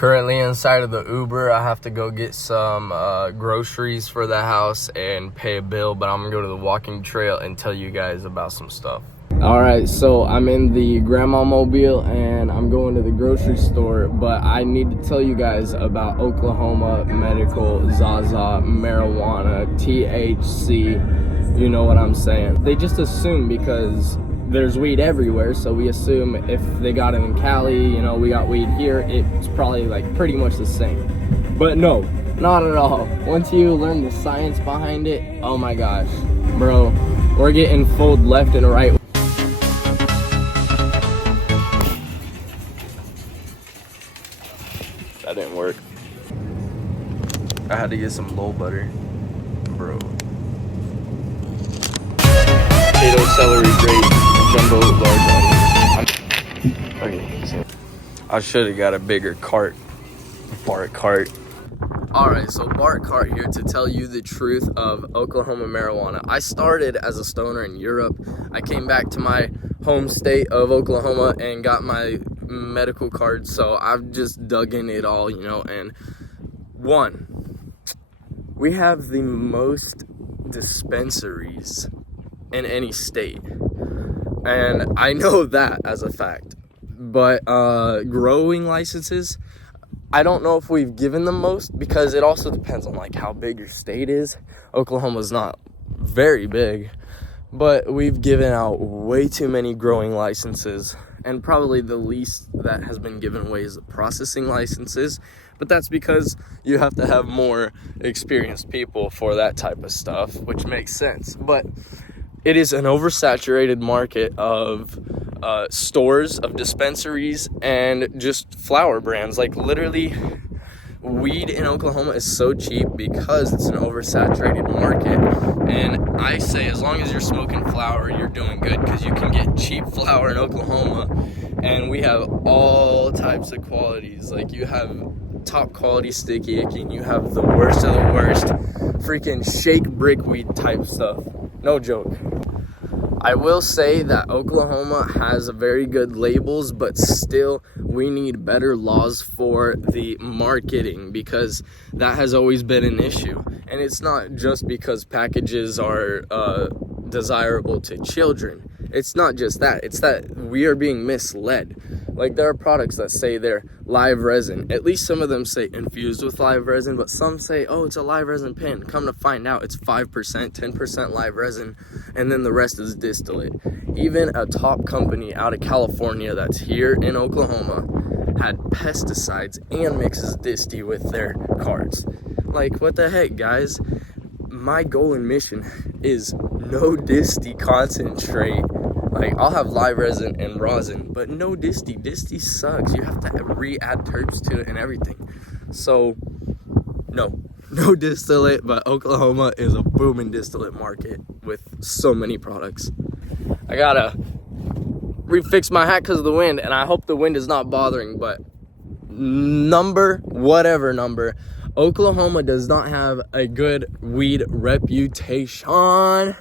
Currently inside of the Uber. I have to go get some groceries for the house and pay a bill, but I'm gonna go to the walking trail and tell you guys about some stuff. All right, so I'm in the grandma mobile and I'm going to the grocery store, but I need to tell you guys about Oklahoma medical Zaza marijuana, THC. You know what I'm saying? They just assume because there's weed everywhere, so we assume if they got it in Cali, you know, we got weed here, it's probably like pretty much the same. But no, not at all. Once you learn the science behind it, oh my gosh, bro, we're getting fooled left and right. That didn't work. I had to get some lolllll butter, bro. Potato, celery, grape, jumbo, large onion. Okay, I should have got a bigger cart. Bart cart. Alright, so Bart Cart here to tell you the truth of Oklahoma marijuana. I started as a stoner in Europe. I came back to my home state of Oklahoma and got my medical card, so I've just dug in it all, you know. And one, we have the most dispensaries in any state, and I know that as a fact. But growing licenses, I don't know if we've given them most, because it also depends on like how big your state is. Oklahoma's not very big, but we've given out way too many growing licenses, and probably the least that has been given away is the processing licenses. But that's because you have to have more experienced people for that type of stuff, which makes sense. But it is an oversaturated market of stores, of dispensaries, and just flower brands. Like literally, weed in Oklahoma is so cheap because it's an oversaturated market. And I say, as long as you're smoking flower, you're doing good, because you can get cheap flower in Oklahoma, and we have all types of qualities. Like you have top quality sticky icky, and you have the worst of the worst freaking shake brick weed type stuff. No joke. I will say that Oklahoma has very good labels, but still we need better laws for the marketing, because that has always been an issue. And it's not just because packages are desirable to children. It's not just that. It's that we are being misled. Like there are products that say they're live resin. At least some of them say infused with live resin, but some say, oh, it's a live resin pen. Come to find out, it's 5%, 10% live resin, and then the rest is distillate. Even a top company out of California that's here in Oklahoma had pesticides and mixes disty with their cards. Like, what the heck, guys? My goal and mission is no disty concentrate. Like, I'll have live resin and rosin, but no disty. Disty sucks. You have to re-add terps to it and everything. So, no distillate, but Oklahoma is a booming distillate market with so many products. I gotta refix my hat because of the wind, and I hope the wind is not bothering, but whatever number, Oklahoma does not have a good weed reputation.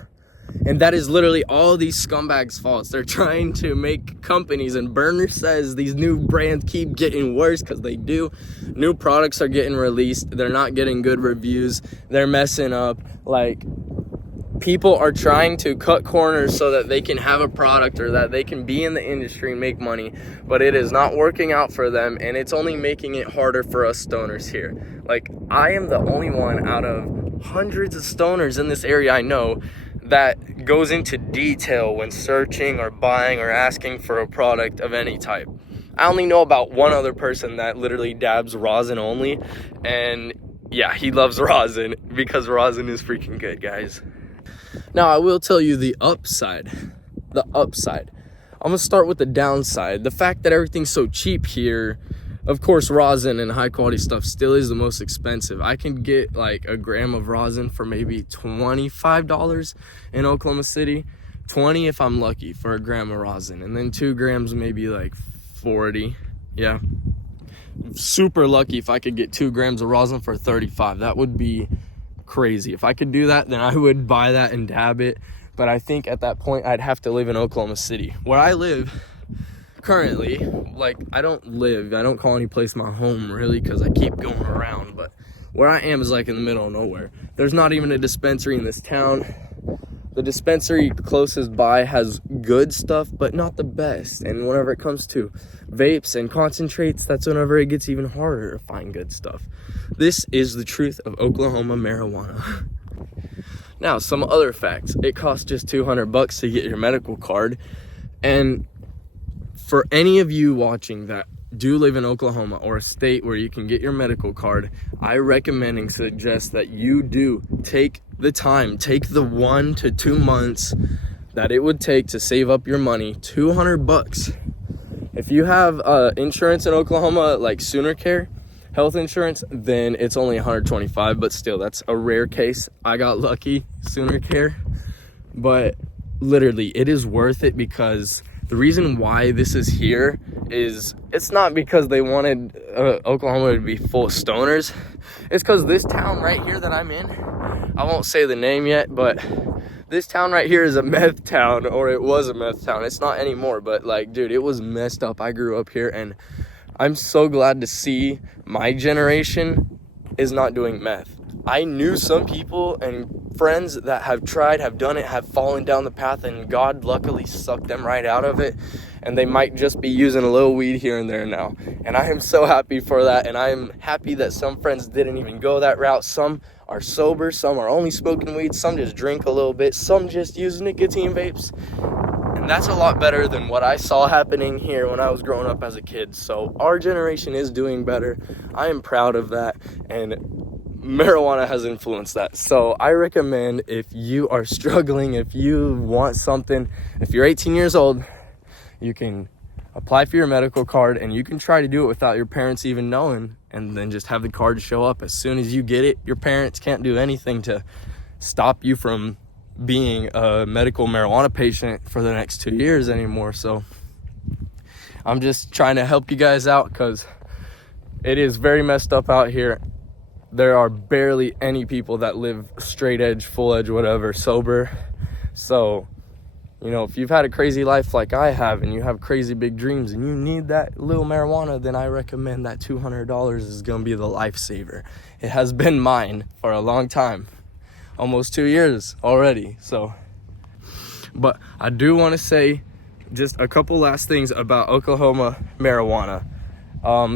And that is literally all these scumbags' faults. They're trying to make companies, and Burner says these new brands keep getting worse, because they do. New products are getting released. They're not getting good reviews. They're messing up. Like, people are trying to cut corners so that they can have a product, or that they can be in the industry and make money, but it is not working out for them, and it's only making it harder for us stoners here. Like, I am the only one out of hundreds of stoners in this area I know that goes into detail when searching or buying or asking for a product of any type. I only know about one other person that literally dabs rosin only, and yeah, he loves rosin because rosin is freaking good, guys. Now, I will tell you the upside. I'm gonna start with the downside. The fact that everything's so cheap here. Of course, rosin and high quality stuff still is the most expensive. I can get like a gram of rosin for maybe $25 in Oklahoma City. 20 if I'm lucky for a gram of rosin. And then 2 grams maybe like 40. Yeah. Super lucky if I could get 2 grams of rosin for 35. That would be crazy. If I could do that, then I would buy that and dab it. But I think at that point I'd have to live in Oklahoma City. Where I live currently, like, I don't call any place my home really, because I keep going around, but where I am is like in the middle of nowhere. There's not even a dispensary in this town. The dispensary closest by has good stuff, but not the best. And whenever it comes to vapes and concentrates, that's whenever it gets even harder to find good stuff. This is the truth of Oklahoma marijuana. Now, some other facts. It costs just $200 to get your medical card. And for any of you watching that do live in Oklahoma or a state where you can get your medical card, I recommend and suggest that you do take the time, take the 1 to 2 months that it would take to save up your money. $200. If you have insurance in Oklahoma, like Sooner Care, health insurance, then it's only $125, but still, that's a rare case. I got lucky, Sooner Care, but literally it is worth it, because the reason why this is here is it's not because they wanted Oklahoma to be full of stoners. It's because this town right here that I'm in, I won't say the name yet, but this town right here is a meth town, or it was a meth town. It's not anymore, but like, dude, it was messed up. I grew up here, and I'm so glad to see my generation is not doing meth. I knew some people and friends that have tried, have done it, have fallen down the path, and God luckily sucked them right out of it. And they might just be using a little weed here and there now. And I am so happy for that. And I am happy that some friends didn't even go that route. Some are sober, some are only smoking weed, some just drink a little bit, some just use nicotine vapes. And that's a lot better than what I saw happening here when I was growing up as a kid. So our generation is doing better. I am proud of that. And marijuana has influenced that. So I recommend, if you are struggling, if you want something, if you're 18 years old, you can apply for your medical card, and you can try to do it without your parents even knowing, and then just have the card show up. As soon as you get it, your parents can't do anything to stop you from being a medical marijuana patient for the next 2 years anymore. So I'm just trying to help you guys out, because it is very messed up out here. There are barely any people that live straight edge, full edge, whatever, sober. So, you know, if you've had a crazy life like I have, and you have crazy big dreams, and you need that little marijuana, then I recommend that $200 is going to be the lifesaver. It has been mine for a long time, almost 2 years already. So, but I do want to say just a couple last things about Oklahoma marijuana.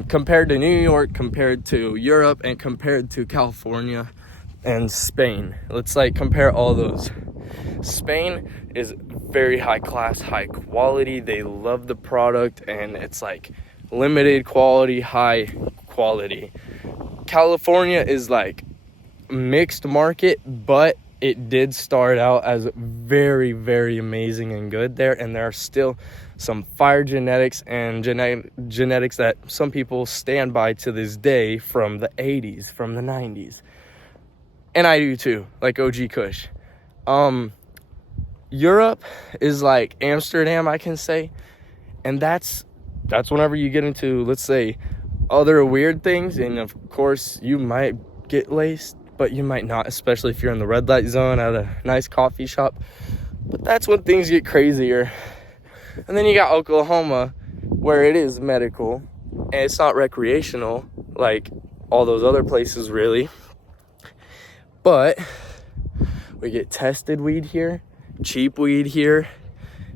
Compared to New York, compared to Europe, and compared to California and Spain. Let's like compare all those. Spain is very high class, high quality. They love the product, and it's like limited quality, high quality. California is like mixed market, but it did start out as very, very amazing and good there, and there are still some fire genetics and genetics that some people stand by to this day, from the 80s, from the 90s. And I do too, like OG Kush. Europe is like Amsterdam, I can say. And that's whenever you get into, let's say, other weird things. And of course, you might get laced, but you might not, especially if you're in the red light zone at a nice coffee shop. But that's when things get crazier. And then you got Oklahoma, where it is medical, and it's not recreational like all those other places really. But we get tested weed here, cheap weed here.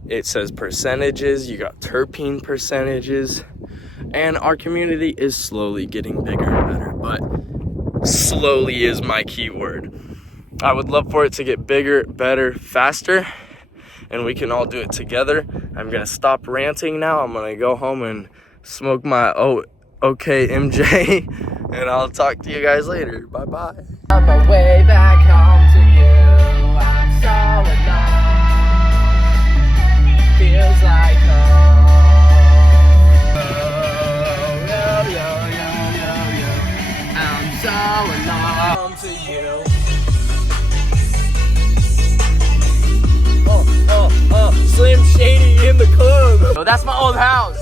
It says percentages, you got terpene percentages, and our community is slowly getting bigger and better. But slowly is my key word. I would love for it to get bigger, better, faster, and we can all do it together. I'm gonna stop ranting now. I'm gonna go home and smoke my okay MJ, and I'll talk to you guys later. Bye bye. On my way back home to you, I'm so alone. Feels like home. Yo, yo, yo, yo, yo. I'm so alone to you. Slim Shady in the club. So that's my old house.